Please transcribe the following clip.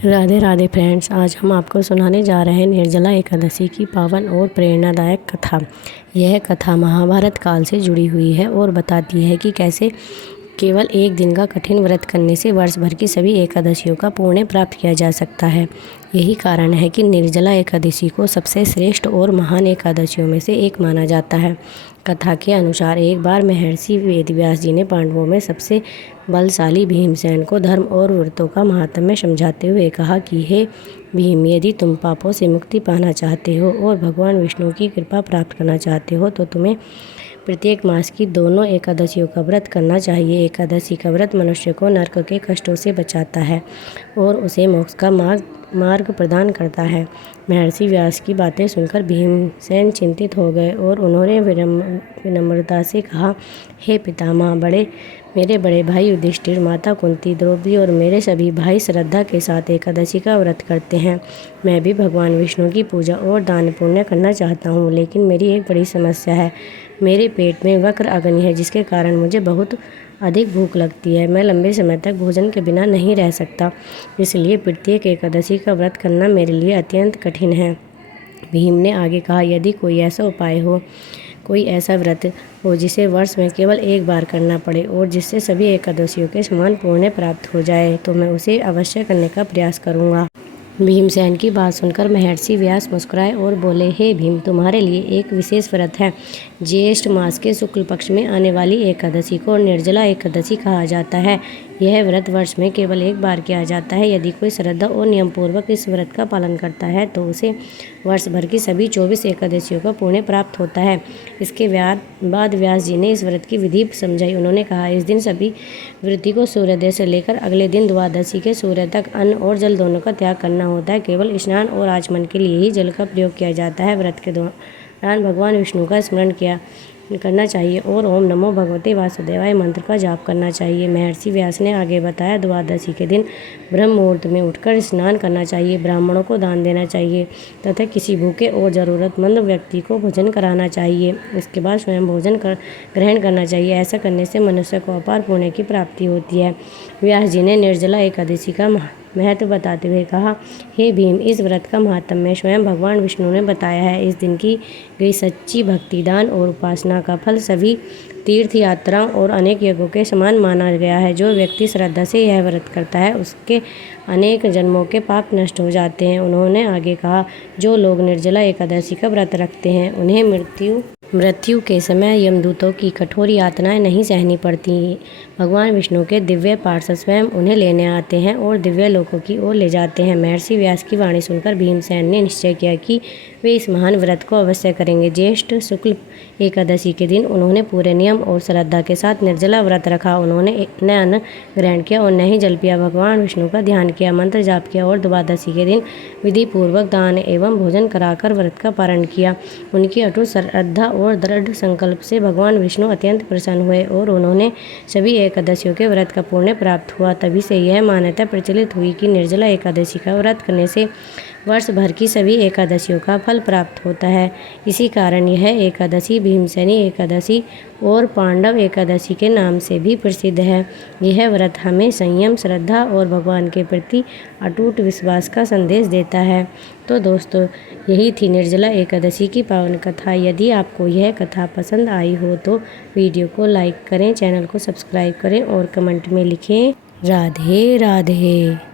Radhe Radhe friends, आज हम आपको सुनाने जा रहे हैं निर्जला एकादशी की पावन और प्रेरणादायक कथा। यह कथा महाभारत काल से जुड़ी हुई है और बताती है कि कैसे केवल एक दिन का कठिन व्रत करने से वर्ष भर की सभी एकादशियों का पुण्य प्राप्त किया जा सकता है। यही कारण है कि निर्जला एकादशी को सबसे श्रेष्ठ और महान एकादशियों में से एक माना जाता है। कथा के अनुसार एक बार महर्षि वेदव्यास जी ने पांडवों में सबसे बलशाली भीमसेन को धर्म और व्रतों का महात्म्य समझाते हुए कहा कि हे भीम, यदि तुम पापों से मुक्ति पाना चाहते हो और भगवान विष्णु की कृपा प्राप्त करना चाहते हो तो तुम्हें प्रत्येक मास की दोनों एकादशियों का व्रत करना चाहिए। एकादशी का व्रत मनुष्य को नरक के कष्टों से बचाता है और उसे मोक्ष का मार्ग प्रदान करता है। महर्षि व्यास की बातें सुनकर भीमसेन चिंतित हो गए और उन्होंने विनम्रता से कहा, हे पितामह, मेरे बड़े भाई युधिष्ठिर, माता कुंती, द्रौपदी और मेरे सभी भाई श्रद्धा के साथ एकादशी का व्रत करते हैं। मैं भी भगवान विष्णु की पूजा और दान पुण्य करना चाहता हूँ, लेकिन मेरी एक बड़ी समस्या है। मेरे पेट में वक्र अग्नि है, जिसके कारण मुझे बहुत अधिक भूख लगती है। मैं लंबे समय तक भोजन के बिना नहीं रह सकता, इसलिए प्रत्येक एकादशी का व्रत करना मेरे लिए अत्यंत कठिन है। भीम ने आगे कहा, यदि कोई ऐसा उपाय हो, कोई ऐसा व्रत हो जिसे वर्ष में केवल एक बार करना पड़े और जिससे सभी एकादशियों के समान पुण्य प्राप्त हो जाए, तो मैं उसे अवश्य करने का प्रयास करूँगा। भीमसेन की बात सुनकर महर्षि व्यास मुस्कुराए और बोले, हे भीम, तुम्हारे लिए एक विशेष व्रत है। ज्येष्ठ मास के शुक्ल पक्ष में आने वाली एकादशी को निर्जला एकादशी कहा जाता है। यह व्रत वर्ष में केवल एक बार किया जाता है। यदि कोई श्रद्धा और नियम पूर्वक इस व्रत का पालन करता है तो उसे वर्ष भर की सभी 24 एकादशियों का पुण्य प्राप्त होता है। इसके बाद व्यास जी ने इस व्रत की विधि समझाई। उन्होंने कहा, इस दिन सभी व्रती को सूर्योदय से लेकर अगले दिन द्वादशी के सूर्य तक अन्न और जल दोनों का त्याग करना होता है। केवल स्नान और आचमन के लिए ही जल का प्रयोग किया जाता है। व्रत के दौरान भगवान विष्णु का स्मरण करना चाहिए और ओम नमो भगवते वासुदेवाय मंत्र का जाप करना चाहिए। महर्षि व्यास ने आगे बताया, द्वादशी के दिन ब्रह्म मुहूर्त में उठकर स्नान करना चाहिए, ब्राह्मणों को दान देना चाहिए तथा किसी भूखे और ज़रूरतमंद व्यक्ति को भोजन कराना चाहिए। इसके बाद स्वयं भोजन ग्रहण करना चाहिए। ऐसा करने से मनुष्य को अपार पुण्य की प्राप्ति होती है। व्यास जी ने निर्जला एकादशी का महत्व बताते हुए कहा, हे भीम, इस व्रत का महात्म्य स्वयं भगवान विष्णु ने बताया है। इस दिन की गई सच्ची भक्ति, दान और उपासना का फल सभी तीर्थ यात्राओं और अनेक यज्ञों के समान माना गया है। जो व्यक्ति श्रद्धा से यह व्रत करता है उसके अनेक जन्मों के पाप नष्ट हो जाते हैं। उन्होंने आगे कहा, जो लोग निर्जला एकादशी का व्रत रखते हैं उन्हें मृत्यु के समय यमदूतों की कठोर यातनाएं नहीं सहनी पड़ती। भगवान विष्णु के दिव्य पार्षद स्वयं उन्हें लेने आते हैं और दिव्य लोकों की ओर ले जाते हैं। महर्षि व्यास की वाणी सुनकर भीमसेन ने निश्चय किया कि वे इस महान व्रत को अवश्य करेंगे। ज्येष्ठ शुक्ल एकादशी के दिन उन्होंने पूरे नियम और श्रद्धा के साथ निर्जला व्रत रखा। उन्होंने न अन्न ग्रहण किया और न ही जल पिया। भगवान विष्णु का ध्यान किया, मंत्र जाप किया और द्वादशी के दिन विधि पूर्वक दान एवं भोजन कराकर व्रत का पारण किया। उनकी अटूट श्रद्धा और दृढ़ संकल्प से भगवान विष्णु अत्यंत प्रसन्न हुए और उन्होंने सभी एकादशियों के व्रत का पुण्य प्राप्त हुआ। तभी से यह मान्यता प्रचलित हुई कि निर्जला एकादशी का व्रत करने से वर्ष भर की सभी एकादशियों का फल प्राप्त होता है। इसी कारण यह एकादशी भीमसेनी एकादशी और पांडव एकादशी के नाम से भी प्रसिद्ध है। यह व्रत हमें संयम, श्रद्धा और भगवान के प्रति अटूट विश्वास का संदेश देता है। तो दोस्तों, यही थी निर्जला एकादशी की पावन कथा। यदि आपको यह कथा पसंद आई हो तो वीडियो को लाइक करें, चैनल को सब्सक्राइब करें और कमेंट में लिखें, राधे राधे।